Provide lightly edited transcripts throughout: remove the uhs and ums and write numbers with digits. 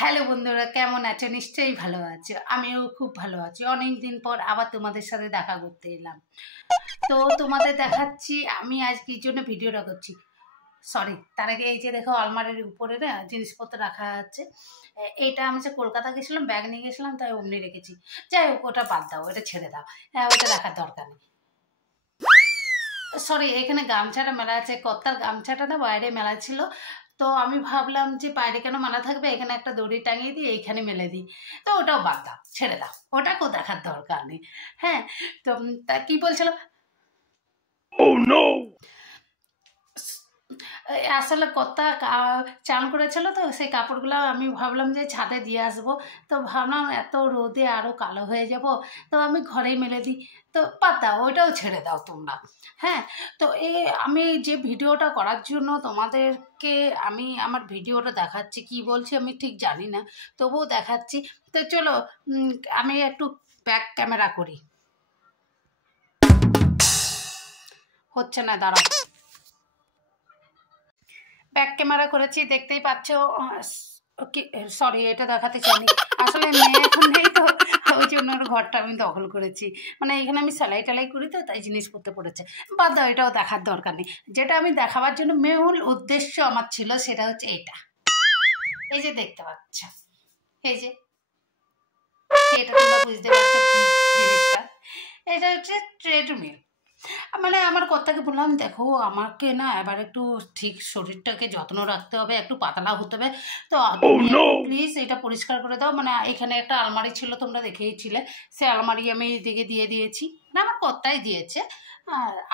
Hello বন্ধুরা, কেমন আছো? নিশ্চয়ই ভালো আছো। আমিও খুব ভালো আছি। অনেক দিন পর আবার তোমাদের সাথে দেখা করতে এলাম। তো তোমাদের দেখাচ্ছি আমি আজ কি জন্য ভিডিওটা করছি। সরি, তার আগে এই যে দেখো আলমারির উপরে না জিনিসপত্র রাখা আছে। এইটা আমি যে কলকাতা গেছিলাম, ব্যাগ নিয়ে গেছিলাম, তাই অমনি রেখেছি। যাই হোক, ওটা বাদ দাও, ওটা ছেড়ে দাও। ওটা রাখার দরকার নেই। সরি, এখানে গামছাটা মেলা আছে। কর্তার গামছাটা না বাইরে মেলা ছিল, তো আমি ভাবলাম যে বাইরে কেন মেলা থাকবে, এখানে একটা দড়ি টাঙিয়ে দিই, এইখানে মেলে দিই। তো ওটাও বাদ দাও, ছেড়ে দাও, ওটাকেও দেখার দরকার নেই। হ্যাঁ, তো তা কি বলছিলাম। আসলে কর্তা চান করেছিল, তো সেই কাপড়গুলো আমি ভাবলাম যে ছাদে দিয়ে আসবো। তো ভাবলাম এত রোদে আরও কালো হয়ে যাব, তো আমি ঘরেই মেলে দিই। তো বাদ দাও, ওইটাও ছেড়ে দাও তোমরা। হ্যাঁ, তো আমি যে ভিডিওটা করার জন্য তোমাদেরকে আমি আমার ভিডিওটা দেখাচ্ছি, কি বলছি আমি ঠিক জানি না, তবুও দেখাচ্ছি। তো চলো, আমি একটু ব্যাক ক্যামেরা করি। হচ্ছে না, দাঁড়াও। ব্যাক ক্যামেরা করেছি, দেখতেই পাচ্ছ। সরি, এটা দেখাতে চাইনি। আসলে মেয়ে এখন নেই, তো ওই জন্য ওর ঘরটা আমি দখল করেছি। মানে এখানে আমি সেলাই টেলাই করি, তো তাই জিনিসপত্র পড়েছে। বাদ দাও, এটাও দেখার দরকার নেই। যেটা আমি দেখাবার জন্য মূল উদ্দেশ্য আমার ছিল, সেটা হচ্ছে এটা। এই যে দেখতে পাচ্ছ, এই যে এটা তোমরা বুঝতে পারছো কি জিনিসটা। এটা হচ্ছে ট্রেডমিল। মানে আমার কর্তাকে বললাম, দেখো আমাকে না এবার একটু ঠিক শরীরটাকে যত্ন রাখতে হবে, একটু পাতলা হতে হবে। তো তুমি প্লিজ এটা পরিষ্কার করে দাও। মানে এখানে একটা আলমারি ছিল, তোমরা দেখেইছিলে, সে আলমারি আমি এদিকে দিয়ে দিয়েছি, না আমার কর্তাই দিয়েছে।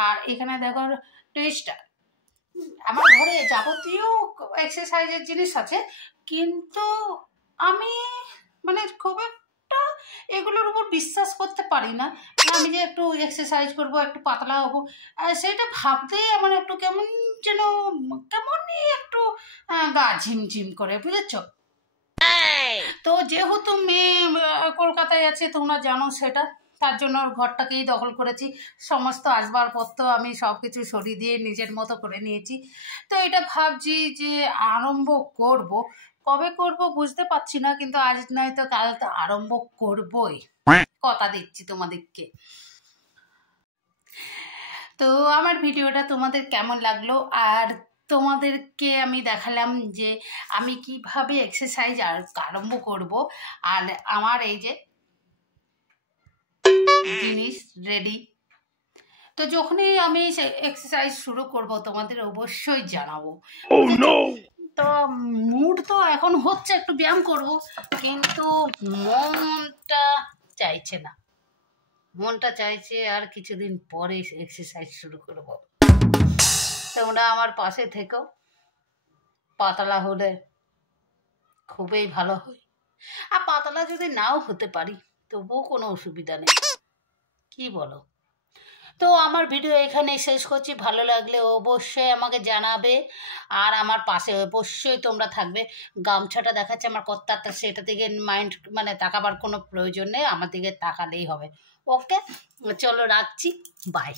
আর এখানে দেখো টুইস্টার। আমার ঘরে যাবতীয় এক্সারসাইজের জিনিস আছে, কিন্তু আমি মানে খুব একটা এগুলোর উপর বিশ্বাস করতে পারি না। আমি যে একটু এক্সারসাইজ করব, একটু পাতলা হবো, সেটা ভাবতেই আমার একটু কেমন যেন, কেমনই একটু গা ঝিমঝিম করে, বুঝেছ? তো যেহেতু মেয়ে কলকাতায় আছে, তোমরা জানো সেটা, তার জন্য ওর ঘরটাকেই দখল করেছি। সমস্ত আসবাবপত্র আমি সব কিছু সরিয়ে দিয়ে নিজের মতো করে নিয়েছি। তো এটা ভাবছি যে আরম্ভ করব, কবে করব বুঝতে পারছি না, কিন্তু আজ নয় তো কাল তো আরম্ভ করবই, কথা দিচ্ছি তোমাদেরকে। তো আমার ভিডিওটা তোমাদের কেমন লাগলো, আর তোমাদেরকে আমি দেখালাম যে আমি কিভাবে এক্সারসাইজ আরম্ভ করব। আর আমার এই যে জিনিস রেডি। তো যখনই আমি এক্সারসাইজ শুরু করব, তোমাদের অবশ্যই জানাবো। তো মুড তো এখন হচ্ছে একটু ব্যায়াম করব, কিন্তু মনটা চাইছে না। মনটা চাইছে আর কিছুদিন পরে এক্সারসাইজ শুরু করব। তোমরা আমার পাশে থেকো। পাতলা হলে খুবই ভালো হয়, আর পাতলা যদি নাও হতে পারি, তবুও কোনো অসুবিধা নেই, কি বলো? তো আমার ভিডিও এখানেই শেষ করছি। ভালো লাগলে অবশ্যই আমাকে জানাবে, আর আমার পাশে অবশ্যই তোমরা থাকবে। গামছাটা দেখাচ্ছে আমার কর্তারটা, সেটা থেকে মাইন্ড মানে তাকাবার কোনো প্রয়োজন নেই, আমার দিকে তাকালেই হবে। ওকে, চলো রাখছি, বাই।